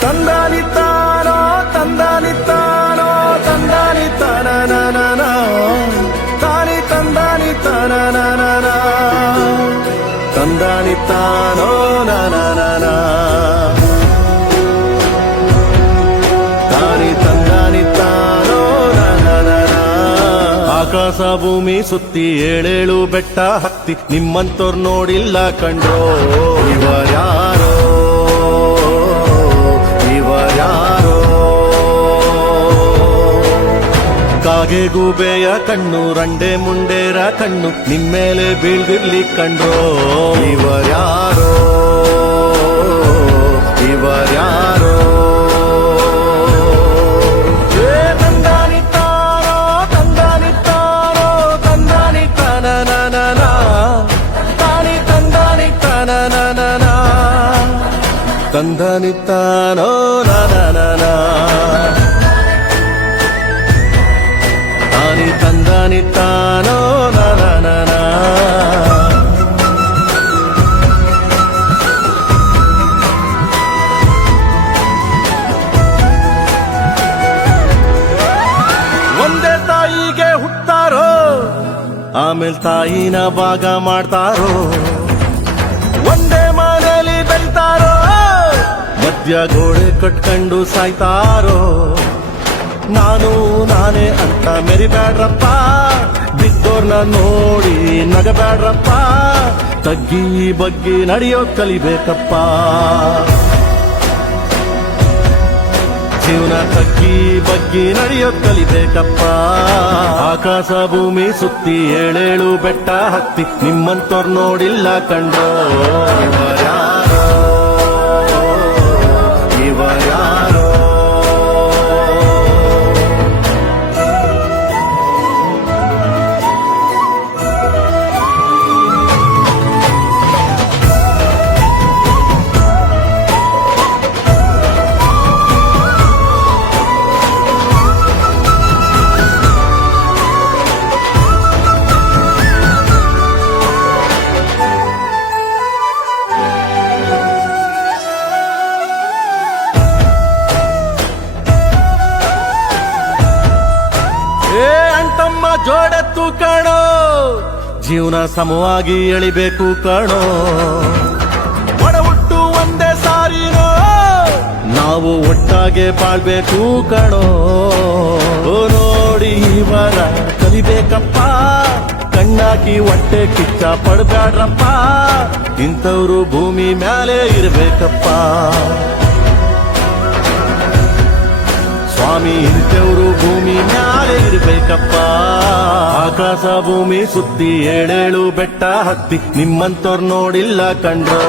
ತಂದಾನಿತ್ತಾನೋ ತಂದಾನಿತ್ತಾನೋ ತಂದಾನಿತ್ತಾನ ತಾನಿ ತಂದಾನಿತ್ತಾನ ತಂದಾನಿತ್ತಾನೋ ನಾನ ತಾನಿ ತಂದಾನಿತ್ತಾನೋ ನಾನ ಆಕಾಶ ಭೂಮಿ ಸುತ್ತಿ ಏಳೇಳು ಬೆಟ್ಟ ಹತ್ತಿ ನಿಮ್ಮಂತೋರ್ ನೋಡಿಲ್ಲ ಕಂಡ್ರೋ ಇವರ್ಯಾರೋ ಕಾಗೆ ಗೂಬೆಯ ಕಣ್ಣು ರಂಡೆ ಮುಂಡೇರ ಕಣ್ಣು ನಿಮ್ಮೇಲೆ ಬೀಳ್ದಿರ್ಲಿ ಕಂಡ್ರೋ ಇವರ್ಯಾರೋ ತಂದಾನಿತ್ತಾನೋ ತಂದಾನಿತ್ತಾನೋ ತಂದಾನಿತ್ತಾನ ತಾನಿ ತಂದಾನಿತ್ತಾನ ತಂದಾನಿತ್ತಾನೋ ನಾನ ತಾನಿ ತಂದಾನಿತ್ತಾನೋ ನಾನ ಒಂದೇ ತಾಯಿಗೆ ಹುಟ್ಟಾರೋ ಆಮೇಲೆ ತಾಯಿನ ಭಾಗ ಮಾಡ್ತಾರೋ ಒಂದೇ ಮನೇಲಿ ಬೆಳ್ತಾರೋ ಮಧ್ಯ ಗೋಡೆ ಕಟ್ಕೊಂಡು ಸಾಯ್ತಾರೋ ನಾನು ನಾನೇ ಅಂತ ಮೆರಿಬ್ಯಾಡ್ರಪ್ಪ ಬಿದ್ದೋರ್ನ ನೋಡಿ ನಗಬ್ಯಾಡ್ರಪ್ಪ ತಗ್ಗಿ ಬಗ್ಗಿ ನಡೆಯೋದ್ ಕಲಿಬೇಕಪ್ಪ ಜೀವನ ತಗ್ಗಿ ಬಗ್ಗಿ ನಡೆಯೋದ್ ಕಲಿಬೇಕಪ್ಪ ಆಕಾಶ ಭೂಮಿ ಸುತ್ತಿ ಏಳೇಳು ಬೆಟ್ಟ ಹತ್ತಿ ನಿಮ್ಮಂತೋರ್ ನೋಡಿಲ್ಲ ಕಂಡ್ರೋ ಇವರ್ಯಾರೋ ಅಂಟಮ್ಮ ಜೋಡೆತ್ತು ಕಣೋ ಜೀವನ ಸಮವಾಗಿ ಎಳಿಬೇಕು ಕಣೋ ಒಡ ಹುಟ್ಟು ಒಂದೇ ಸಾರಿನೋ ನಾವು ಒಟ್ಟಾಗೆ ಬಾಳ್ಬೇಕು ಕಣೋ ನೋಡಿ ಇವರ ಕಲಿಬೇಕಪ್ಪ ಕಣ್ಣಾಕಿ ಹೊಟ್ಟೆ ಕಿಚ್ಚ ಪಡ್ಬ್ಯಾಡ್ರಪ್ಪ ಇಂಥವ್ರು ಭೂಮಿ ಮ್ಯಾಲೆ ಇರ್ಬೇಕಪ್ಪ ಸ್ವಾಮಿ ಇಂಥವ್ರು ಭೂಮಿ ಮ್ಯಾಲೆ ಇರ್ಬೇಕಪ್ಪ ಆಕಾಶ ಭೂಮಿ ಸುತ್ತಿ ಏಳೇಳು ಬೆಟ್ಟ ಹತ್ತಿ ನಿಮ್ಮಂತೋರ್ ನೋಡಿಲ್ಲ ಕಂಡ್ರೋ